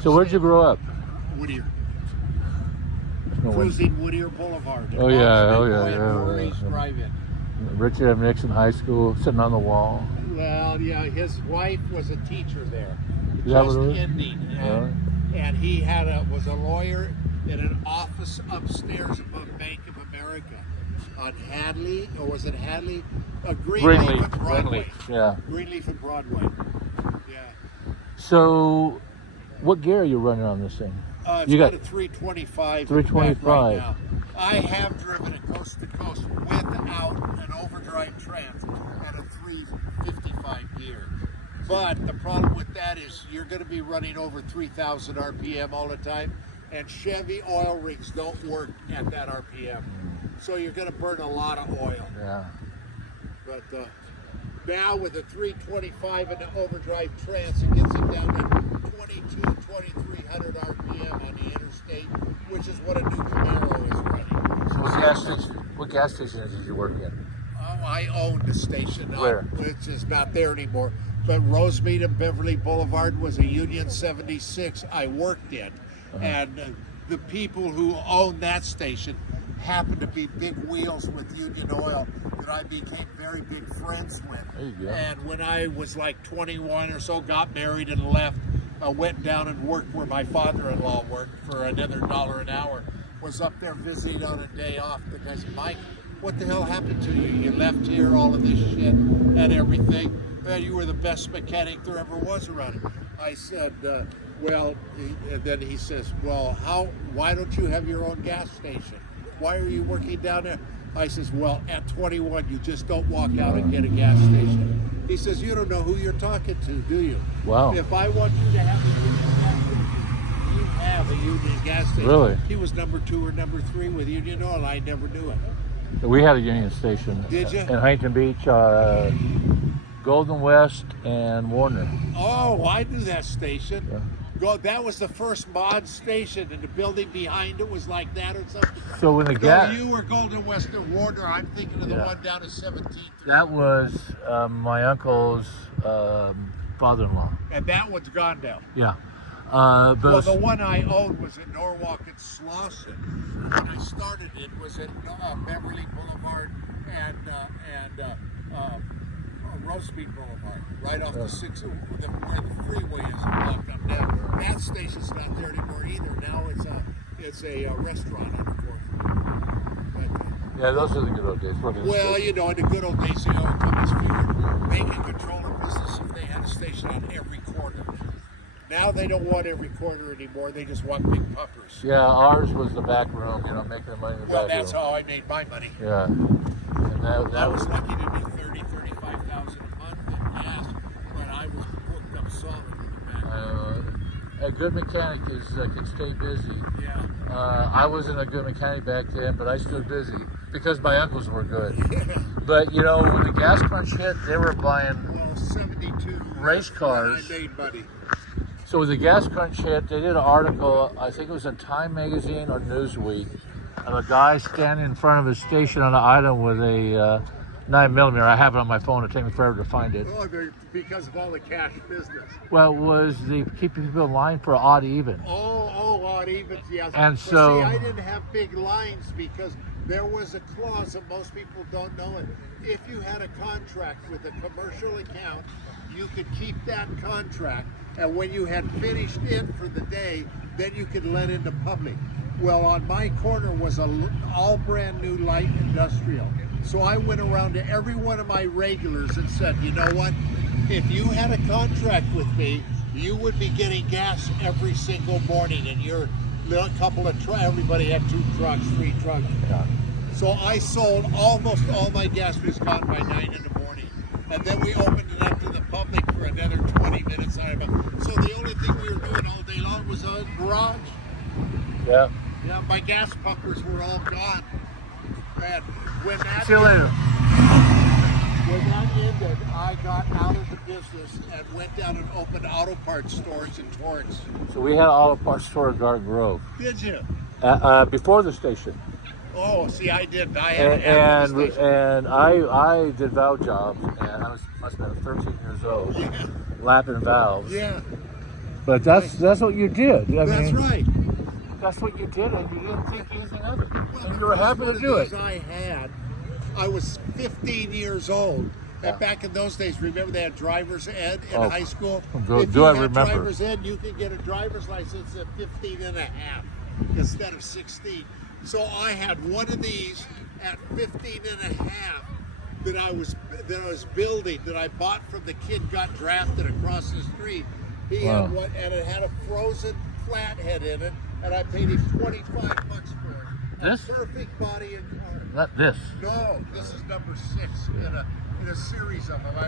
So where'd you grow up? Whittier. No one- Cruising Whittier Boulevard. Oh, yeah, oh, yeah, Boy, yeah, Maurice yeah. Drive-In. Richard M. Nixon High School, sitting on the wall. Well, yeah, his wife was a teacher there. Is that Just what it was? ending. And he was a lawyer in an office upstairs above Bank of America on Hadley, or was it Hadley? Greenleaf and Broadway. Yeah. Greenleaf and Broadway. Yeah. So, what gear are you running on this thing? It's You got got a 325. 325. Right now. I have driven it coast to coast without an overdrive trans and a 355 gear. But the problem with that is you're going to be running over 3,000 RPM all the time, and Chevy oil rigs don't work at that RPM. So you're going to burn a lot of oil. Yeah. But now with a 325 and the overdrive trans, it gets it down to 2,300 RPM on the interstate, which is what a new Camaro is running. So what gas station did you work in? Oh, I owned the station. Where? Which is not there anymore. But Rosemead and Beverly Boulevard was a Union 76 I worked in. And the people who owned that station happened to be big wheels with Union Oil that I became very big friends with. There you go. And when I was like 21 or so, got married and left, I went down and worked where my father-in-law worked for another $1 an hour. Was up there visiting on a day off. The guy said, Mike, what the hell happened to you? You left here, all of this shit and everything. Well, you were the best mechanic there ever was around it. I said, and then he says, well, why don't you have your own gas station? Why are you working down there? I says, well, at 21, you just don't walk out and get a gas station. He says, you don't know who you're talking to, do you? Wow. If I want you to have a union gas station, you have a union gas station. Really? He was number 2 or number 3 with Union Oil. I never knew it. We had a Union station. Did you? In Huntington Beach, Golden West, and Warner. Oh, I knew that station. Yeah. That was the first mod station, and the building behind it was like that or something. So when the gas... You were Golden West and Warner. I'm thinking of the one down at 17th. That was my uncle's father-in-law. And that one's gone now. Yeah. Well, the one I owned was at Norwalk and Slauson. When I started, it was at Beverly Boulevard and Rosemead Boulevard, right off the 6, where the freeway is blocked up now. That station's not there anymore either. Now it's a restaurant on the corner. Yeah, those are the good old days. Well, you know, in the good old days, the oil companies figured they could control the business if they had a station on every corner. Now they don't want every corner anymore. They just want big puppers. Yeah, ours was the back room, making the money in the back room. Well, that's how I made my money. Yeah. And I was lucky to do 35,000 a month in gas, but I was booked up solid in the back. A good mechanic can stay busy. Yeah. I wasn't a good mechanic back then, but I stood busy because my uncles were good. Yeah. But when the gas crunch hit, they were buying 72 race cars. I made money. So with the gas crunch hit, they did an article, I think it was in Time Magazine or Newsweek, of a guy standing in front of his station on an island with a 9mm. I have it on my phone. It'll take me forever to find it. Oh, because of all the cash business. Well, it was the keeping people in line for odd even. Oh, odd evens, yes. And but so... see, I didn't have big lines because there was a clause, and most people don't know it. If you had a contract with a commercial account, you could keep that contract, and when you had finished it for the day, then you could let in the public. Well, on my corner was all brand new light industrial. So I went around to every one of my regulars and said, you know what? If you had a contract with me, you would be getting gas every single morning, and your couple of everybody had 2 trucks, 3 trucks. Yeah. So I sold almost all my gas was gone by 9 in the morning. And then we opened it up to the public for another 20 minutes. So the only thing we were doing all day long was a garage. Yeah. Yeah, my gas pumpers were all gone. And when that See you later. When that ended, I got out of the business and went down and opened auto parts stores in Torrance. So we had an auto parts store in Garden Grove. Did you? Before the station. Oh, see, I did. I had and I did valve jobs, and I must have been 13 years old, lapping valves. Yeah. But that's what you did. That's right. That's what you did, and you didn't think anything of it. Well, And you were happy to do it. I was 15 years old. Yeah. And back in those days, remember they had driver's ed in Oh, high school? do If you I had remember? driver's ed, you could get a driver's license at 15 and a half instead of 16. So I had one of these at 15 and a half that I was building, that I bought from the kid got drafted across the street. He Wow. had one, and it had a frozen flathead in it, and I paid him $25 for it. This? A perfect body and color. Not this. No, this is number 6 in a series of them.